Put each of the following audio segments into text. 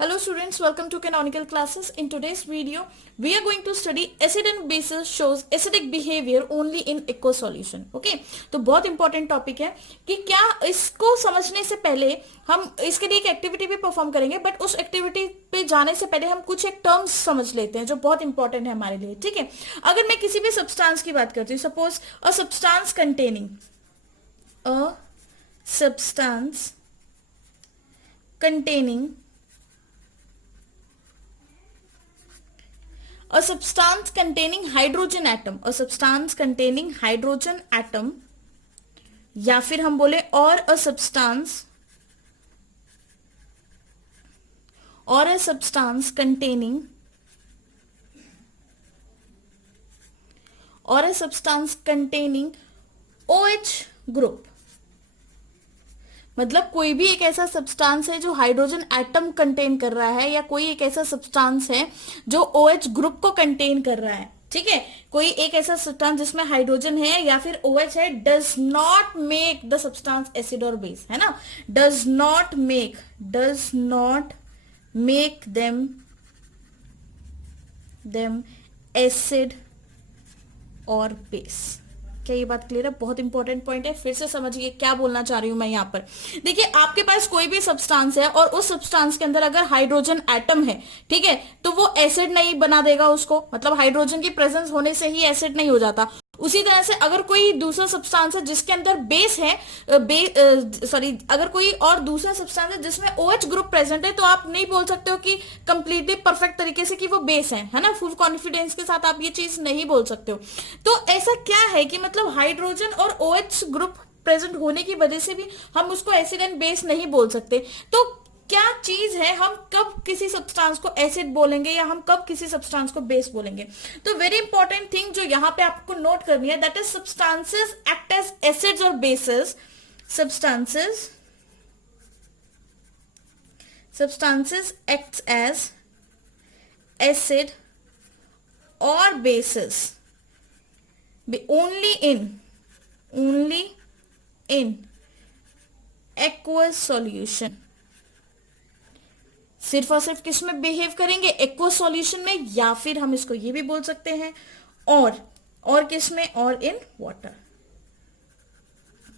Hello students, welcome to Canonical Classes. In today's video, we are going to study acid and bases shows acidic behavior only in aqueous solution. Okay? तो बहुत important topic है कि क्या इसको समझने से पहले हम इसके लिए एक एक्टिविटी भी परफॉर्म करेंगे, बट उस एक्टिविटी पे जाने से पहले हम कुछ एक टर्म्स समझ लेते हैं जो बहुत इंपॉर्टेंट है हमारे लिए. ठीक है? अगर मैं किसी भी सब्सटेंस की बात करती हूँ, suppose a substance containing a substance containing hydrogen atom, या फिर हम बोले और a substance containing OH group. मतलब कोई भी एक ऐसा सब्सटेंस है जो हाइड्रोजन एटम कंटेन कर रहा है, या कोई एक ऐसा सब्सटेंस है जो OH ग्रुप को कंटेन कर रहा है. ठीक है? कोई एक ऐसा सब्सटेंस जिसमें हाइड्रोजन है या फिर OH है, does not make the substance acid और बेस. है ना? Does not make them acid और बेस. क्या ये बात क्लियर है? बहुत इंपॉर्टेंट पॉइंट है. फिर से समझिए क्या बोलना चाह रही हूं मैं यहां पर. देखिए, आपके पास कोई भी सब्सटेंस है और उस सब्सटेंस के अंदर अगर हाइड्रोजन एटम है, ठीक है, तो वो एसिड नहीं बना देगा उसको. मतलब हाइड्रोजन की प्रेजेंस होने से ही एसिड नहीं हो जाता. उसी तरह से अगर कोई दूसरा सब्सटेंस है जिसके अंदर बेस है, अगर कोई और दूसरा सब्सटेंस है जिसमें OH ग्रुप प्रेजेंट है, तो आप नहीं बोल सकते हो कि कंप्लीटली परफेक्ट तरीके से कि वो बेस है ना? फुल कॉन्फिडेंस के साथ आप ये चीज नहीं बोल सकते हो. तो ऐसा क्या है कि मतलब हाइड्रोजन और OH ग्रुप प्रेजेंट होने की वजह से भी हम उसको एसिड एंड बेस नहीं बोल सकते. तो क्या चीज है, हम कब किसी सब्सटेंस को एसिड बोलेंगे या हम कब किसी सब्सटेंस को बेस बोलेंगे? तो वेरी इंपॉर्टेंट थिंग जो यहां पे आपको नोट करनी है, that is substances act as acids और bases. substances acts as acid or bases only in aqueous solution. सिर्फ और सिर्फ किस में बिहेव करेंगे? एक्वस सॉल्यूशन में, या फिर हम इसको ये भी बोल सकते हैं और किस में? और इन वाटर.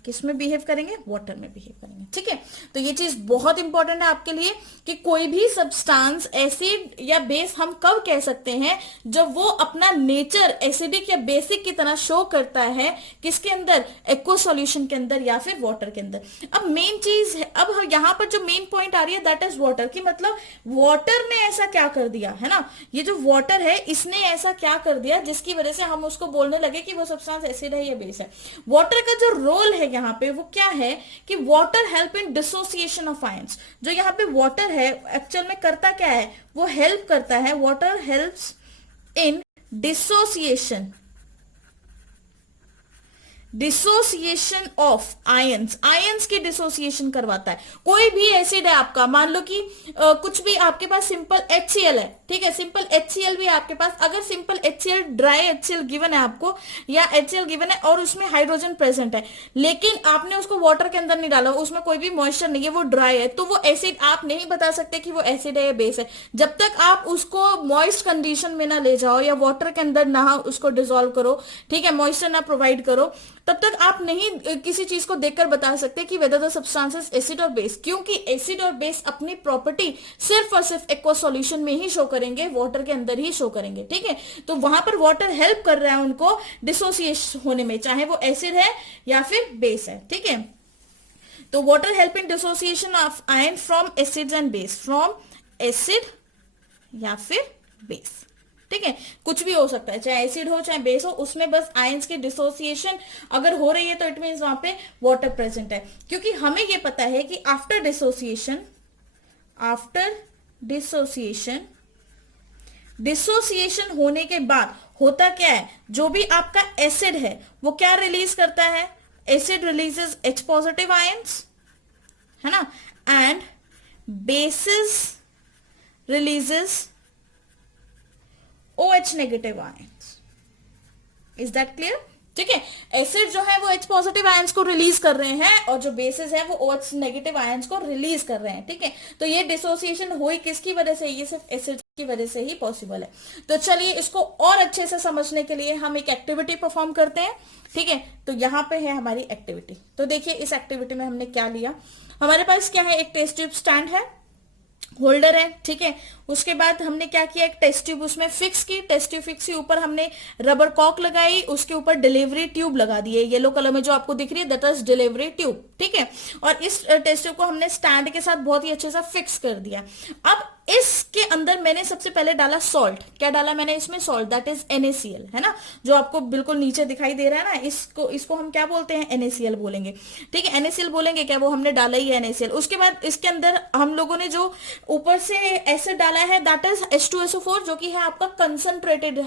किस में बिहेव करेंगे? वाटर में बिहेव करेंगे. ठीक है? तो ये चीज बहुत इंपॉर्टेंट है आपके लिए कि कोई भी सब्सटेंस एसिड या बेस हम कब कह सकते हैं जब वो अपना नेचर एसिडिक या बेसिक की तरह शो करता है. किसके अंदर? एक्वस सॉल्यूशन के अंदर या फिर वाटर के अंदर. अब मेन चीज है, अब यहां पर जो मेन पॉइंट आ रही है, दैट इज वाटर की. मतलब वाटर ने ऐसा क्या कर दिया है ना? ये जो वाटर है, इसने ऐसा क्या कर दिया जिसकी वजह से हम उसको बोलने लगे कि वो सब्सटेंस एसिड है या बेस है. वाटर का जो रोल है यहाँ पे वो क्या है कि water help in dissociation of ions. जो यहाँ पे वाटर है एक्चुअल में करता क्या है? वो हेल्प करता है, water helps in dissociation of ions की डिसोसिएशन करवाता है. कोई भी एसिड है आपका, मान लो कि कुछ भी आपके पास सिंपल HCl है. ठीक है? सिंपल HCl भी है आपके पास. अगर simple HCl, dry HCl given है आपको, या HCl गिवन है और उसमें हाइड्रोजन प्रेजेंट है, लेकिन आपने उसको वाटर के अंदर नहीं डाला, उसमें कोई भी मॉइस्चर नहीं है, वो ड्राई है, तो वो एसिड आप नहीं बता सकते कि वो एसिड है या बेस है जब तक आप उसको मॉइस्ट कंडीशन में ना ले जाओ या वाटर के अंदर ना उसको डिसॉल्व करो. ठीक है? मॉइस्चर ना प्रोवाइड करो, तब तक आप नहीं किसी चीज को देखकर बता सकते कि वेदर द सब्सटेंसेस एसिड और बेस. क्योंकि एसिड और बेस अपनी प्रॉपर्टी सिर्फ और सिर्फ एक्वस सॉल्यूशन में ही शो करेंगे, वाटर के अंदर ही शो करेंगे. ठीक है? तो वहां पर वाटर हेल्प कर रहा है उनको डिसोसिएट होने में, चाहे वो एसिड है या फिर बेस है. ठीक है? तो water help in dissociation of ion from acid and base, from acid या फिर बेस. ठीक है? कुछ भी हो सकता है, चाहे एसिड हो चाहे बेस हो, उसमें बस आयंस की डिसोसिएशन अगर हो रही है तो इट मींस वहां पे वाटर प्रेजेंट है. क्योंकि हमें ये पता है कि आफ्टर डिसोसिएशन होने के बाद होता क्या है? जो भी आपका एसिड है वो क्या रिलीज करता है? Acid releases H positive ions, है ना, and bases releases OH negative ions. Is that clear? ठीक है। एसिड जो है वो H पॉजिटिव आयंस को रिलीज कर रहे हैं और जो बेसिस है वो OH नेगेटिव आयंस को रिलीज कर रहे हैं। ठीक है, तो ये डिसोसिएशन हुई किसकी वजह से, ये सिर्फ एसिड की वजह से ही पॉसिबल है। तो चलिए इसको और अच्छे से समझने के लिए हम एक एक्टिविटी परफॉर्म करते हैं। ठीक है, तो यहाँ पे है हमारी एक्टिविटी। तो देखिए इस एक्टिविटी में हमने क्या लिया, हमारे पास क्या है, एक टेस्ट ट्यूब स्टैंड है, होल्डर है। ठीक है, उसके बाद हमने क्या किया, एक टेस्ट ट्यूब उसमें फिक्स की, टेस्ट ट्यूब फिक्स के ऊपर हमने रबर कॉक लगाई, उसके ऊपर डिलीवरी ट्यूब लगा दी है, येलो कलर में जो आपको दिख रही है दैट इज डिलीवरी ट्यूब। ठीक है, और इस टेस्ट ट्यूब को हमने स्टैंड के साथ बहुत ही अच्छे से फिक्स कर दिया। अब इसके अंदर मैंने सबसे पहले डाला सॉल्ट। क्या डाला मैंने इसमें, सॉल्ट, दैट इज NaCl, है ना, जो आपको बिल्कुल नीचे दिखाई दे रहा है ना, इसको हम क्या बोलते हैं, NaCl बोलेंगे। ठीक है, NaCl बोलेंगे, क्या वो हमने डाला ही है NaCl। उसके बाद इसके अंदर हम लोगों ने जो ऊपर से एसिड डाला है दैट इज H2SO4, जो कि है आपका कंसंट्रेटेड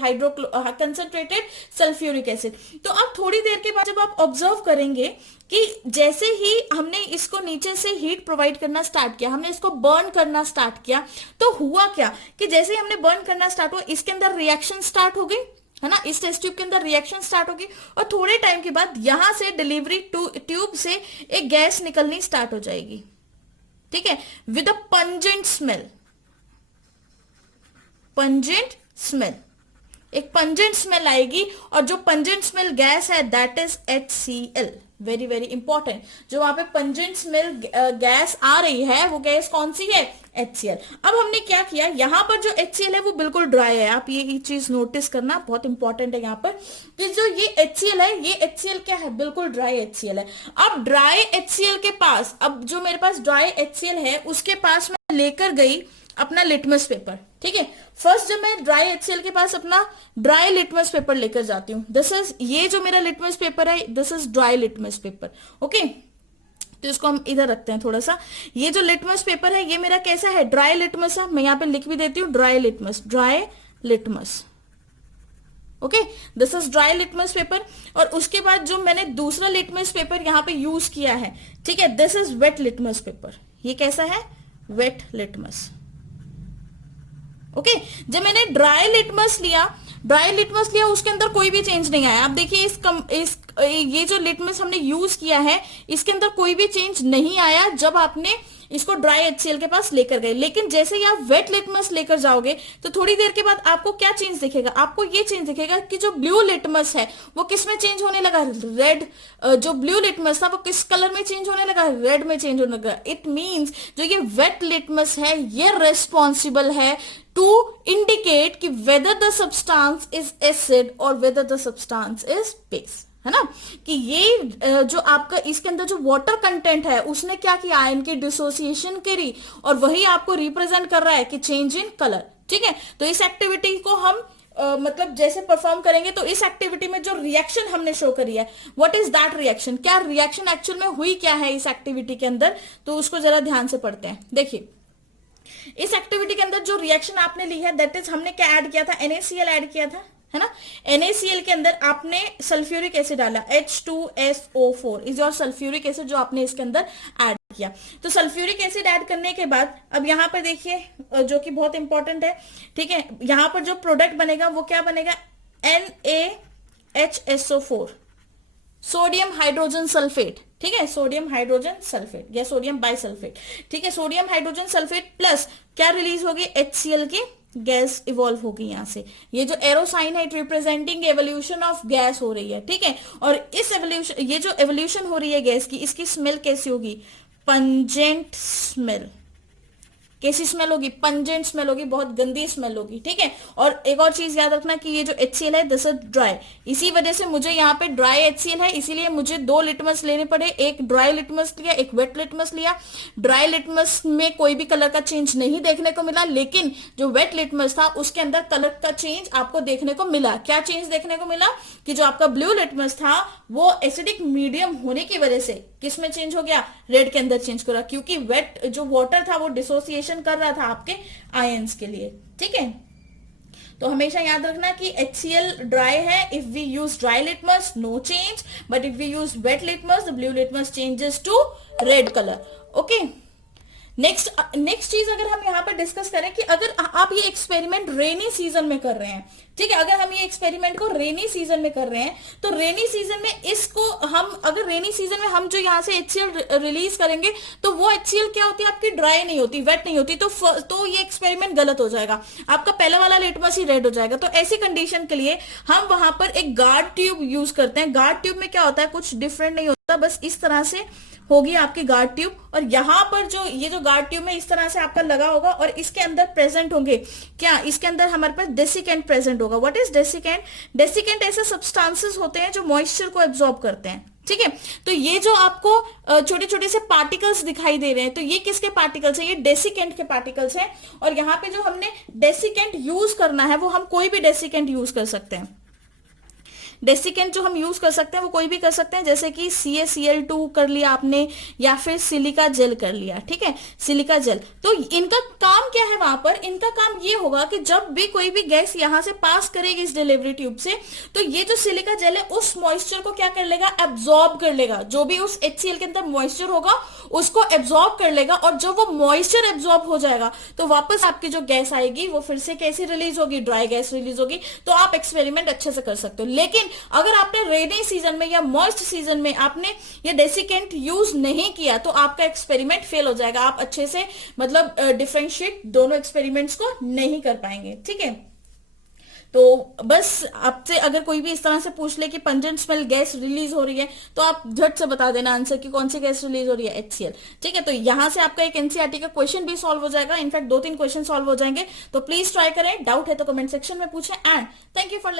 कंसंट्रेटेड सल्फ्यूरिक एसिड। तो अब थोड़ी देर के बाद जब आप ऑब्जर्व करेंगे कि जैसे ही हमने इसको नीचे से हीट प्रोवाइड करना स्टार्ट किया, हमने इसको बर्न करना स्टार्ट किया, तो हुआ क्या कि जैसे ही हमने बर्न करना स्टार्ट हुआ, इसके अंदर रिएक्शन स्टार्ट हो गई, है ना, इस टेस्ट ट्यूब के अंदर रिएक्शन स्टार्ट होगी और थोड़े टाइम के बाद यहां से डिलीवरी ट्यूब से एक गैस निकलनी स्टार्ट हो जाएगी। ठीक है, with a pungent smell, pungent smell, एक पंजेंट स्मेल आएगी और जो पंजेंट स्मेल गैस है that is HCl। Very very important, जो वहां पे पंजेंट स्मेल गैस आ रही है वो गैस कौन सी है, HCl। अब हमने क्या किया, यहां पर जो HCl है वो बिल्कुल ड्राई है, आप ये चीज नोटिस करना बहुत इंपॉर्टेंट है। यहां पर कि जो ये HCl है, ये HCl क्या है, बिल्कुल ड्राई HCl है। अब ड्राई HCl के पास, अब जो मेरे पास ड्राई HCl है उसके पास मैं लेकर गई अपना लिटमस पेपर। ठीक है, फर्स्ट जब मैं ड्राई HCl के पास अपना ड्राई लिटमस पेपर लेकर जाती हूँ, दिस इज, ये जो मेरा लिटमस पेपर है this is dry litmus paper. Okay, तो इसको हम इधर रखते हैं थोड़ा सा। ये जो लिटमस पेपर है ये मेरा कैसा है, ड्राई लिटमस है। मैं यहाँ पे लिख भी देती हूँ dry litmus, dry litmus. Okay, this is dry litmus paper. और उसके बाद जो मैंने दूसरा लिटमस पेपर यहाँ पे यूज किया है, ठीक है, this is wet litmus paper. ये कैसा है, वेट लिटमस। ओके, जब मैंने ड्राई लिटमस लिया उसके अंदर कोई भी चेंज नहीं आया। आप देखिए ये जो लिटमस हमने यूज किया है इसके अंदर कोई भी चेंज नहीं आया जब आपने इसको ड्राई HCl के पास लेकर गए। लेकिन जैसे ही आप वेट लिटमस लेकर जाओगे तो थोड़ी देर के बाद आपको क्या चेंज दिखेगा, आपको ये चेंज दिखेगा कि जो ब्लू लिटमस है वो किस में चेंज होने लगा, रेड। जो ब्लू लिटमस था वो किस कलर में चेंज होने लगा, रेड में चेंज होने लगा। इट मीन्स जो ये वेट लिटमस है ये रेस्पॉन्सिबल है टू इंडिकेट कि whether the substance is acid और whether the substance is base, है ना, कि ये जो आपका इसके अंदर जो वाटर कंटेंट है उसने क्या किया, आयन की डिसोसिएशन करी और वही आपको रिप्रेजेंट कर रहा है कि चेंज इन कलर। ठीक है, तो इस एक्टिविटी को हम मतलब जैसे परफॉर्म करेंगे तो इस एक्टिविटी में जो रिएक्शन हमने शो करी है, व्हाट इज दैट रिएक्शन, क्या रिएक्शन एक्चुअल में हुई क्या है इस एक्टिविटी के अंदर, तो उसको जरा ध्यान से पढ़ते हैं। देखिए इस एक्टिविटी के अंदर जो रिएक्शन आपने ली है दैट इज, हमने क्या ऐड किया था, NaCl ऐड किया था, है ना। NaCl के अंदर आपने सल्फ्यूरिक एसिड डाला, H2SO4 is your sulphuric acid जो आपने इसके अंदर ऐड किया। तो सल्फ्यूरिक एसिड ऐड करने के बाद अब यहाँ पर देखिए जो कि बहुत इंपॉर्टेंट है, ठीक है, यहाँ पर जो प्रोडक्ट बनेगा वो क्या बनेगा, NaHSO4, सोडियम हाइड्रोजन सल्फेट। ठीक है, सोडियम हाइड्रोजन सल्फेट या सोडियम बाइसल्फेट। ठीक है, सोडियम हाइड्रोजन सल्फेट प्लस क्या रिलीज होगी, HCl की गैस इवॉल्व होगी यहां से। ये जो एरो साइन है it representing evolution of gas हो रही है। ठीक है, और इस एवोल्यूशन, ये जो एवोल्यूशन हो रही है गैस की, इसकी स्मेल कैसी होगी, पंजेंट स्मेल। कैसी स्मेल होगी, पंजेंट स्मेल होगी, बहुत गंदी स्मेल होगी। ठीक है, और एक और चीज याद रखना कि ये जो HCl है दिस इज ड्राई, इसी वजह से मुझे यहाँ पे ड्राई HCl है, इसीलिए मुझे 2 लिटमस लेने पड़े, एक ड्राई लिटमस लिया, एक वेट लिटमस लिया। ड्राई लिटमस में कोई भी कलर का चेंज नहीं देखने को मिला, लेकिन जो वेट लिटमस था उसके अंदर कलर का चेंज आपको देखने को मिला। क्या चेंज देखने को मिला कि जो आपका ब्लू लिटमस था वो एसिडिक मीडियम होने की वजह से किस में चेंज हो गया, रेड के अंदर चेंज हो रहा, क्योंकि वेट जो वाटर था वो डिसोसिएशन कर रहा था आपके आयंस के लिए। ठीक है, तो हमेशा याद रखना कि HCl ड्राई है, if we use dry litmus no change, but if we use wet litmus the blue litmus changes to red colour. Okay, next चीज अगर हम यहाँ पर डिस्कस करें कि अगर आप ये एक्सपेरिमेंट रेनी सीजन में कर रहे हैं, ठीक है, अगर हम ये एक्सपेरिमेंट को रेनी सीजन में कर रहे हैं तो रेनी सीजन में इसको हम, अगर रेनी सीजन में हम जो यहाँ से HCl रिलीज करेंगे तो वो HCl क्या होती है आपकी, ड्राई नहीं होती, वेट नहीं होती, तो ये एक्सपेरिमेंट गलत हो जाएगा, आपका पहला वाला लिटमस ही रेड हो जाएगा। तो ऐसी कंडीशन के लिए हम वहां पर एक गार्ड ट्यूब यूज करते हैं। गार्ड ट्यूब में क्या होता है, कुछ डिफरेंट नहीं होता, बस इस तरह से होगी आपकी गार्ड ट्यूब, और यहाँ पर जो ये जो गार्ड ट्यूब में इस तरह से आपका लगा होगा, और इसके अंदर प्रेजेंट होंगे क्या, इसके अंदर हमारे पास डेसिकेंट प्रेजेंट होगा। What is desiccant? डेसिकेंट ऐसे सब्सटेंसेस होते हैं जो मॉइस्चर को एब्जॉर्ब करते हैं, ठीक है। तो ये जो आपको छोटे छोटे से पार्टिकल्स दिखाई दे रहे हैं, तो ये किसके पार्टिकल्स हैं, ये डेसिकेंट के पार्टिकल्स हैं। और यहाँ पे जो हमने डेसिकेंट यूज करना है वो हम कोई भी डेसिकेंट यूज कर सकते हैं। डेसिकेंट जो हम यूज कर सकते हैं वो कोई भी कर सकते हैं, जैसे कि CaCl2 कर लिया आपने, या फिर सिलिका जेल कर लिया, ठीक है, सिलिका जेल। तो इनका काम क्या है वहां पर, इनका काम ये होगा कि जब भी कोई भी गैस यहां से पास करेगी इस डिलीवरी ट्यूब से, तो ये जो सिलिका जेल है उस मॉइस्चर को क्या कर लेगा, एब्जॉर्ब कर लेगा, जो भी उस HCl के अंदर मॉइस्चर होगा उसको एब्जॉर्ब कर लेगा। और जब वो मॉइस्चर एब्जॉर्ब हो जाएगा तो वापस आपकी जो गैस आएगी वो फिर से कैसी रिलीज होगी, ड्राई गैस रिलीज होगी। तो आप एक्सपेरिमेंट अच्छे से कर सकते हो। लेकिन अगर आपने रेनी सीजन में या मॉइस्ट सीजन में आपने ये डेसिकेंट यूज नहीं किया तो आपका एक्सपेरिमेंट फेल हो जाएगा, आप अच्छे से मतलब डिफरेंशिएट दोनों एक्सपेरिमेंट्स को नहीं कर पाएंगे, ठीक है। तो बस आपसे अगर कोई भी इस तरह से पूछ ले कि पंजेंट स्मेल गैस रिलीज हो रही है, तो आप झट से बता देना आंसर कि कौन सी गैस रिलीज हो रही है, HCl, ठीक है। तो यहां से आपका एक एनसीईआरटी का क्वेश्चन भी सॉल्व हो जाएगा, इनफैक्ट 2-3 क्वेश्चन सॉल्व हो जाएंगे। तो प्लीज ट्राई करें, डाउट है तो कमेंट सेक्शन में पूछें। And thank you for